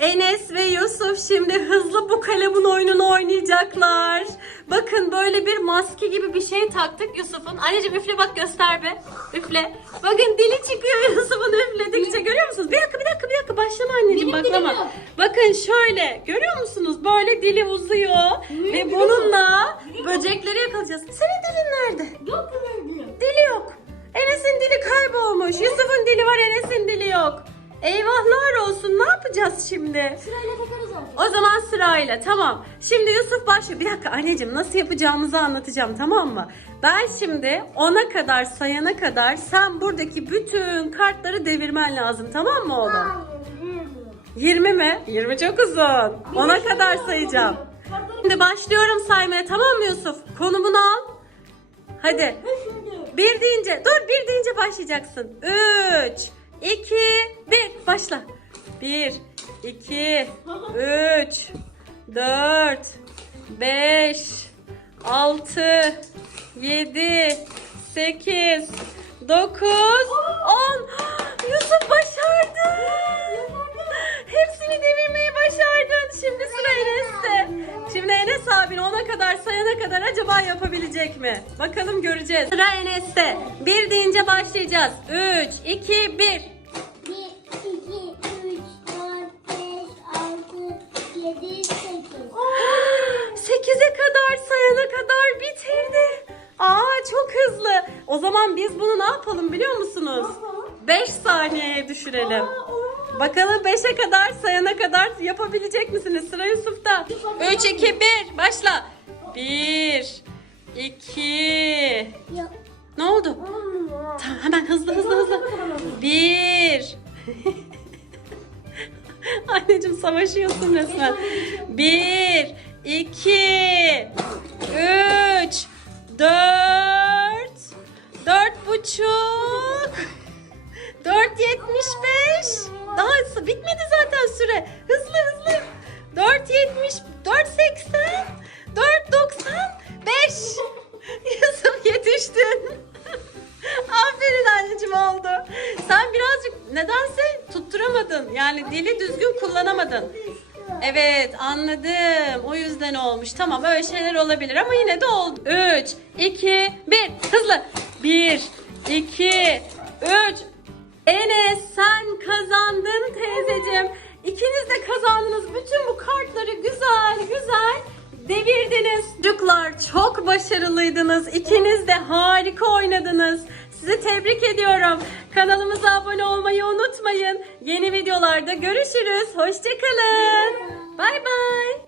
Enes ve Yusuf şimdi hızlı bu kalemun oyununu oynayacaklar. Bakın böyle bir maske gibi bir şey taktık Yusuf'un. Anneciğim üfle bak göster be. Üfle. Bakın dili çıkıyor Yusuf'un üfledikçe görüyor musunuz? Bir dakika bir dakika bir dakika başlama anneciğim Benim dilim baklama. yok. Bakın şöyle görüyor musunuz? Böyle dili uzuyor ve bununla böcekleri yakalayacağız. Senin dilin nerede? Yok. Dili yok. Enes'in dili kaybolmuş. Yusuf'un dili var Enes'in dili yok. Eyvahlar olsun. Ne yapacağız şimdi? Sırayla takarız artık. O zaman sırayla tamam. Şimdi Yusuf başlıyor. Bir dakika anneciğim nasıl yapacağımızı anlatacağım tamam mı? Ben şimdi ona kadar sayana kadar sen buradaki bütün kartları devirmen lazım tamam mı oğlum? Hayır, 20 mi? 20 çok uzun. Ona kadar sayacağım. Şimdi başlıyorum saymaya tamam mı Yusuf? Konumunu al. Hadi. Bir deyince, dur bir deyince başlayacaksın. Üç, iki, bir, başla. Bir, iki, üç, dört, beş, altı, yedi, sekiz, dokuz, on. Yusuf başardı. Hepsini devirmeyi başardın. Şimdi sıra Enes'te. Şimdi Enes abin ona kadar sayana kadar acaba yapabilecek mi? Bakalım göreceğiz. Sıra Enes'te. Bir deyince başlayacağız. 3, 2, 1. O zaman biz bunu ne yapalım biliyor musunuz? 5 saniyeye düşürelim. Bakalım 5'e kadar sayana kadar yapabilecek misiniz? Sıra Yusuf'ta. 3, 2, 1 başla. 1, 2, Yok. ne oldu? Tamam hemen hızlı hızlı hızlı. 1, Anneciğim savaşıyorsun resmen. 1, 2, 3, bitmedi zaten süre. Hızlı hızlı. 4, 70, 4, 80, 4, 90, 5. Yusuf yetiştin. Aferin anneciğim oldu. Sen birazcık nedense tutturamadın. Yani dili düzgün kullanamadın. Evet anladım. O yüzden olmuş. Tamam öyle şeyler olabilir ama yine de oldu. 3, 2, 1. Hızlı. 1, 2, 3. İkiniz de kazandınız. Bütün bu kartları güzel güzel devirdiniz. Çocuklar çok başarılıydınız. İkiniz de harika oynadınız. Sizi tebrik ediyorum. Kanalımıza abone olmayı unutmayın. Yeni videolarda görüşürüz. Hoşçakalın. Bye.